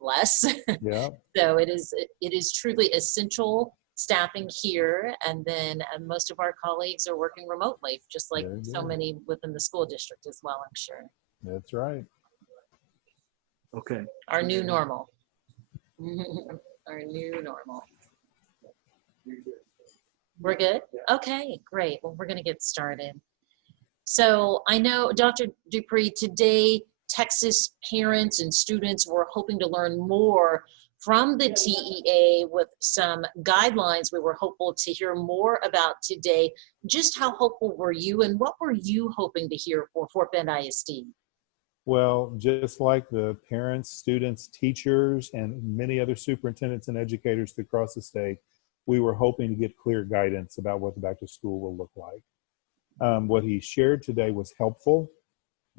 less. Yeah. So it is truly essential staffing here, and then most of our colleagues are working remotely, just like so many within the school district as well, I'm sure. That's right. Okay. Our new normal. Our new normal. We're good? Okay, great. Well, we're going to get started. So I know, Dr. Dupre, today Texas parents and students were hoping to learn more from the TEA with some guidelines we were hopeful to hear more about today. Just how hopeful were you, and what were you hoping to hear for Fort Bend ISD? Well, just like the parents, students, teachers, and many other superintendents and educators across the state, we were hoping to get clear guidance about what the back to school will look like. What he shared today was helpful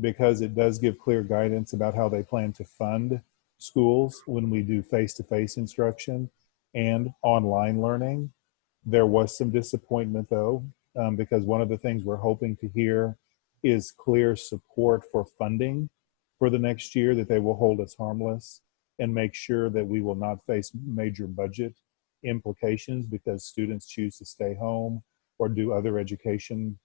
because it does give clear guidance about how they plan to fund schools when we do face-to-face instruction and online learning. There was some disappointment though, because one of the things we're hoping to hear is clear support for funding for the next year, that they will hold us harmless and make sure that we will not face major budget implications because students choose to stay home or do other education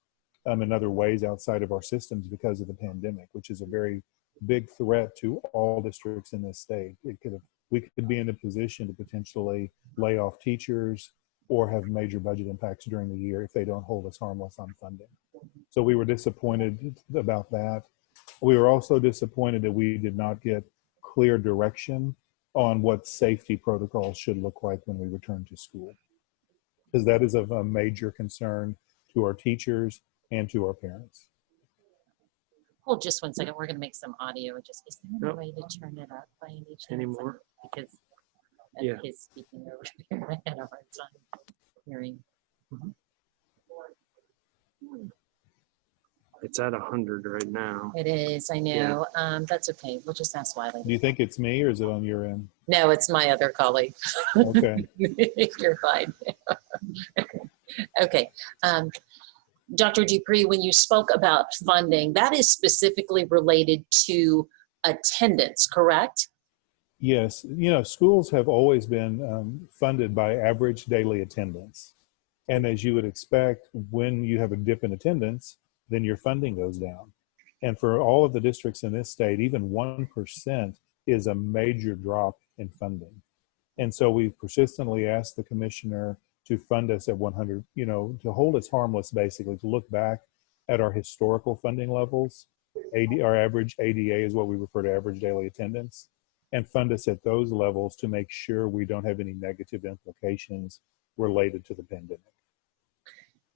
in other ways outside of our systems because of the pandemic, which is a very big threat to all districts in this state. We could be in a position to potentially lay off teachers or have major budget impacts during the year if they don't hold us harmless on funding. So we were disappointed about that. We were also disappointed that we did not get clear direction on what safety protocols should look like when we return to school, because that is of a major concern to our teachers and to our parents. Hold just one second. We're going to make some audio. Is there any way to turn it up by any chance? Anymore? Because Yeah. his speaking over here, I had a hard time hearing. It's at 100 right now. It is, I know. That's okay. We'll just ask Wiley. Do you think it's me or is it on your end? No, it's my other colleague. Okay. You're fine. Okay. Dr. Dupre, when you spoke about funding, that is specifically related to attendance, correct? Yes, you know, schools have always been funded by average daily attendance. And as you would expect, when you have a dip in attendance, then your funding goes down. And for all of the districts in this state, even 1% is a major drop in funding. And so we've persistently asked the commissioner to fund us at 100, you know, to hold us harmless, basically, to look back at our historical funding levels. Our average ADA is what we refer to average daily attendance, and fund us at those levels to make sure we don't have any negative implications related to the pandemic.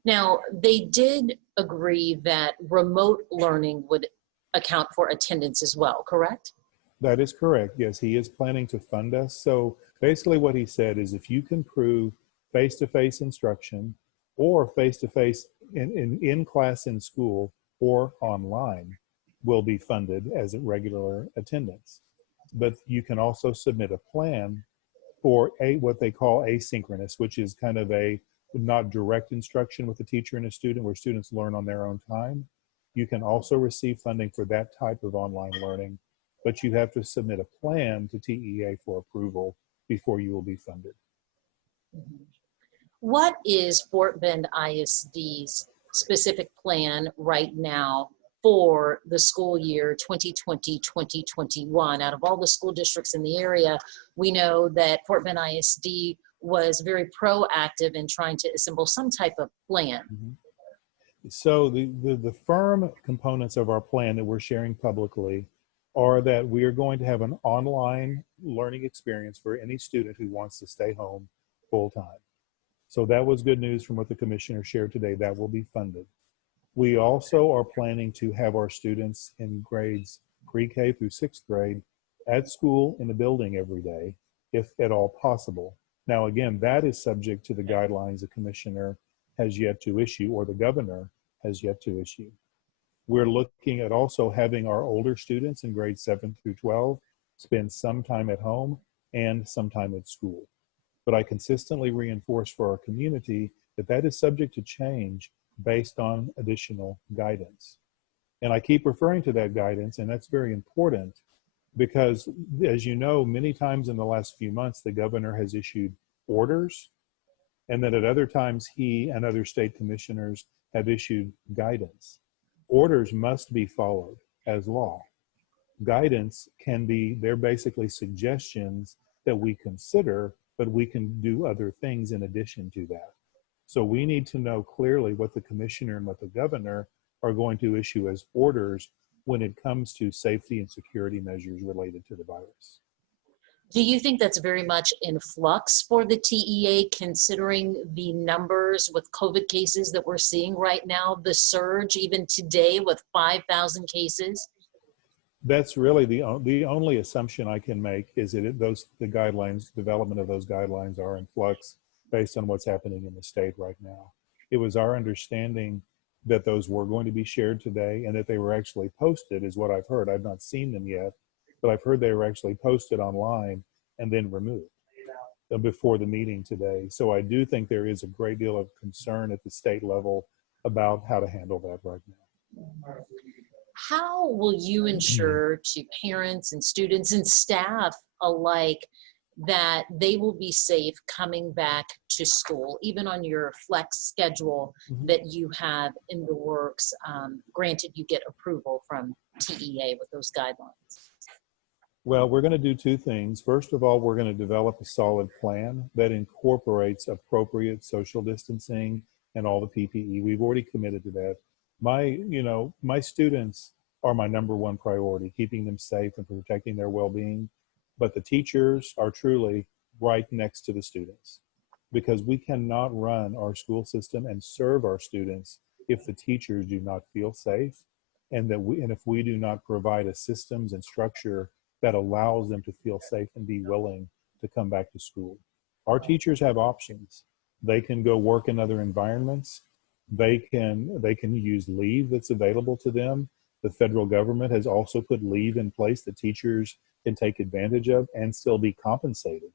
Now, they did agree that remote learning would account for attendance as well, correct? That is correct. Yes, he is planning to fund us. So basically what he said is if you can prove face-to-face instruction or face-to-face in class in school or online will be funded as a regular attendance. But you can also submit a plan for what they call asynchronous, which is kind of a not direct instruction with a teacher and a student where students learn on their own time. You can also receive funding for that type of online learning, but you have to submit a plan to TEA for approval before you will be funded. What is Fort Bend ISD's specific plan right now for the school year 2020-2021? Out of all the school districts in the area, we know that Fort Bend ISD was very proactive in trying to assemble some type of plan. So the firm components of our plan that we're sharing publicly are that we are going to have an online learning experience for any student who wants to stay home full time. So that was good news from what the commissioner shared today. That will be funded. We also are planning to have our students in grades pre-K through 6th grade at school in the building every day, if at all possible. Now, again, that is subject to the guidelines the commissioner has yet to issue or the governor has yet to issue. We're looking at also having our older students in grades 7 through 12 spend some time at home and some time at school. But I consistently reinforce for our community that that is subject to change based on additional guidance. And I keep referring to that guidance, and that's very important because as you know, many times in the last few months, the governor has issued orders, and then at other times he and other state commissioners have issued guidance. Orders must be followed as law. Guidance can be, they're basically suggestions that we consider, but we can do other things in addition to that. So we need to know clearly what the commissioner and what the governor are going to issue as orders when it comes to safety and security measures related to the virus. Do you think that's very much in flux for the TEA, considering the numbers with COVID cases that we're seeing right now, the surge even today with 5,000 cases? That's really the only assumption I can make is that the guidelines, development of those guidelines are in flux based on what's happening in the state right now. It was our understanding that those were going to be shared today and that they were actually posted, is what I've heard. I've not seen them yet, but I've heard they were actually posted online and then removed before the meeting today. So I do think there is a great deal of concern at the state level about how to handle that right now. How will you ensure to parents and students and staff alike that they will be safe coming back to school, even on your flex schedule that you have in the works, granted you get approval from TEA with those guidelines? Well, we're going to do two things. First of all, we're going to develop a solid plan that incorporates appropriate social distancing and all the PPE. We've already committed to that. My students are my number one priority, keeping them safe and protecting their well-being. But the teachers are truly right next to the students, because we cannot run our school system and serve our students if the teachers do not feel safe, and if we do not provide a systems and structure that allows them to feel safe and be willing to come back to school. Our teachers have options. They can go work in other environments. They can use leave that's available to them. The federal government has also put leave in place that teachers can take advantage of and still be compensated.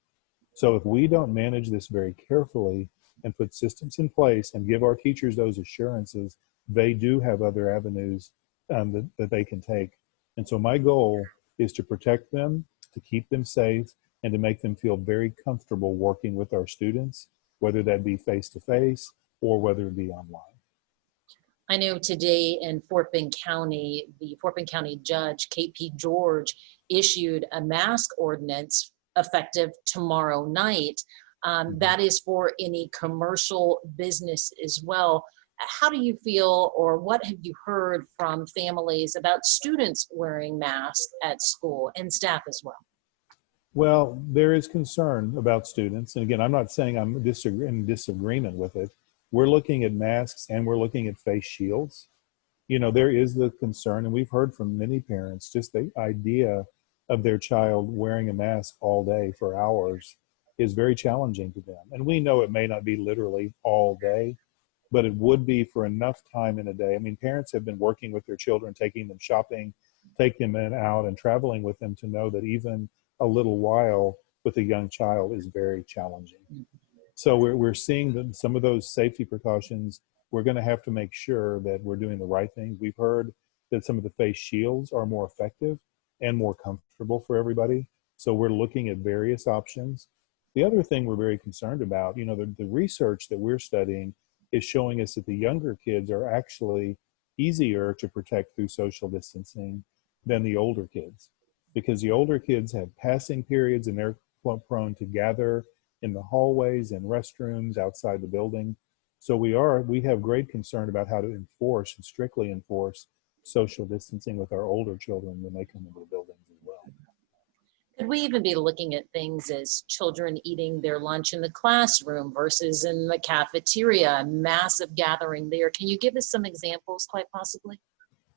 So if we don't manage this very carefully and put systems in place and give our teachers those assurances, they do have other avenues that they can take. And so my goal is to protect them, to keep them safe, and to make them feel very comfortable working with our students, whether that be face-to-face or whether it be online. I know today in Fort Bend County, the Fort Bend County Judge, KP George, issued a mask ordinance effective tomorrow night. That is for any commercial business as well. How do you feel, or what have you heard from families about students wearing masks at school and staff as well? Well, there is concern about students. And again, I'm not saying I'm in disagreement with it. We're looking at masks and we're looking at face shields. You know, there is the concern, and we've heard from many parents, just the idea of their child wearing a mask all day for hours is very challenging to them. And we know it may not be literally all day, but it would be for enough time in a day. I mean, parents have been working with their children, taking them shopping, taking them out and traveling with them to know that even a little while with a young child is very challenging. So we're seeing that some of those safety precautions, we're going to have to make sure that we're doing the right things. We've heard that some of the face shields are more effective and more comfortable for everybody. So we're looking at various options. The other thing we're very concerned about, you know, the research that we're studying is showing us that the younger kids are actually easier to protect through social distancing than the older kids, because the older kids have passing periods and they're prone to gather in the hallways and restrooms outside the building. So we have great concern about how to enforce and strictly enforce social distancing with our older children when they come into the buildings as well. Could we even be looking at things as children eating their lunch in the classroom versus in the cafeteria, massive gathering there? Can you give us some examples, quite possibly?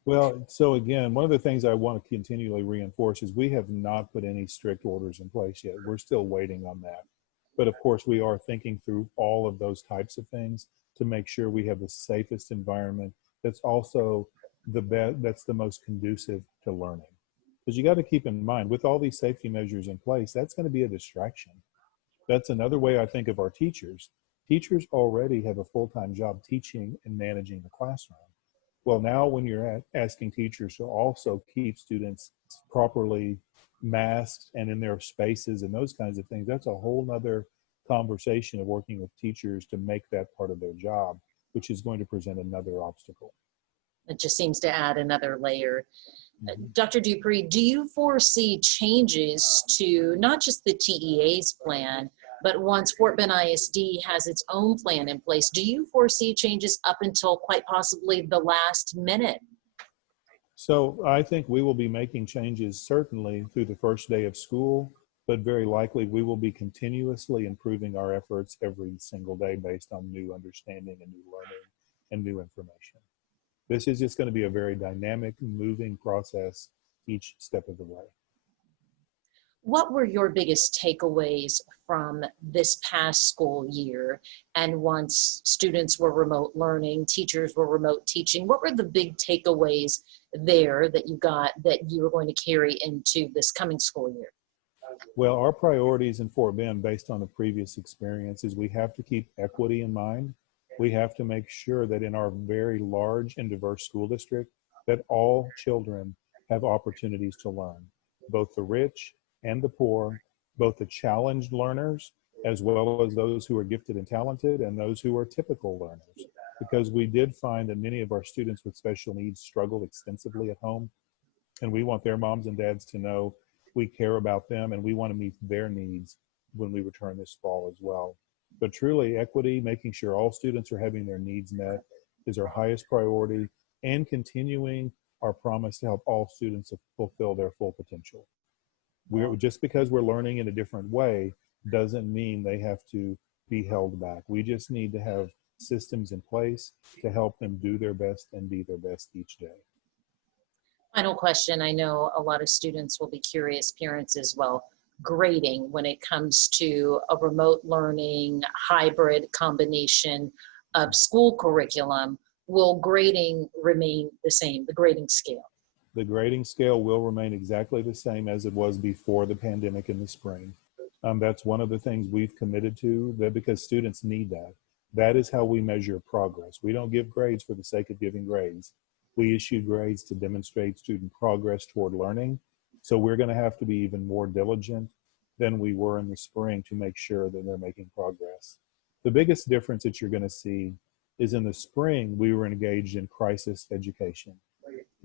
Well, so again, one of the things I want to continually reinforce is we have not put any strict orders in place yet. We're still waiting on that. But of course, we are thinking through all of those types of things to make sure we have the safest environment that's also that's the most conducive to learning. Because you got to keep in mind, with all these safety measures in place, that's going to be a distraction. That's another way I think of our teachers. Teachers already have a full-time job teaching and managing the classroom. Well, now when you're asking teachers to also keep students properly masks and in their spaces and those kinds of things, that's a whole nother conversation of working with teachers to make that part of their job, which is going to present another obstacle. It just seems to add another layer. Mhm. Dr. Dupre, do you foresee changes to not just the TEA's plan, but once Fort Bend ISD has its own plan in place, do you foresee changes up until quite possibly the last minute? So I think we will be making changes certainly through the first day of school, but very likely we will be continuously improving our efforts every single day based on new understanding and new learning and new information. This is just going to be a very dynamic, moving process each step of the way. What were your biggest takeaways from this past school year? And once students were remote learning, teachers were remote teaching, what were the big takeaways there that you got that you were going to carry into this coming school year? Well, our priorities in Fort Bend, based on the previous experience, is we have to keep equity in mind. We have to make sure that in our very large and diverse school district, that all children have opportunities to learn, both the rich and the poor, both the challenged learners, as well as those who are gifted and talented, and those who are typical learners. Because we did find that many of our students with special needs struggle extensively at home, and we want their moms and dads to know we care about them and we want to meet their needs when we return this fall as well. But truly, equity, making sure all students are having their needs met, is our highest priority, and continuing our promise to help all students fulfill their full potential. Just because we're learning in a different way doesn't mean they have to be held back. We just need to have systems in place to help them do their best and be their best each day. Final question. I know a lot of students will be curious, parents as well. Grading when it comes to a remote learning hybrid combination of school curriculum, will grading remain the same, the grading scale? The grading scale will remain exactly the same as it was before the pandemic in the spring. That's one of the things we've committed to, that because students need that. That is how we measure progress. We don't give grades for the sake of giving grades. We issue grades to demonstrate student progress toward learning. So we're going to have to be even more diligent than we were in the spring to make sure that they're making progress. The biggest difference that you're going to see is in the spring, we were engaged in crisis education.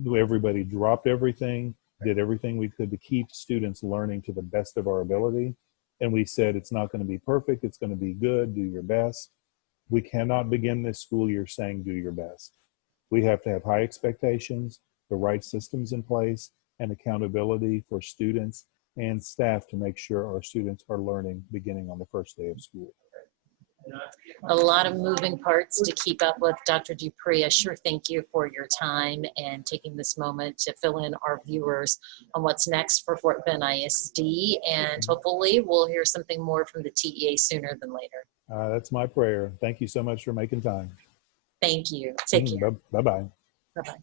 Everybody dropped everything, did everything we could to keep students learning to the best of our ability. And we said, it's not going to be perfect. It's going to be good. Do your best. We cannot begin this school year saying, do your best. We have to have high expectations, the right systems in place, and accountability for students and staff to make sure our students are learning beginning on the first day of school. A lot of moving parts to keep up with, Dr. Dupre. I sure thank you for your time and taking this moment to fill in our viewers on what's next for Fort Bend ISD, and hopefully we'll hear something more from the TEA sooner than later. That's my prayer. Thank you so much for making time. Thank you. Take care. Bye-bye. Bye-bye.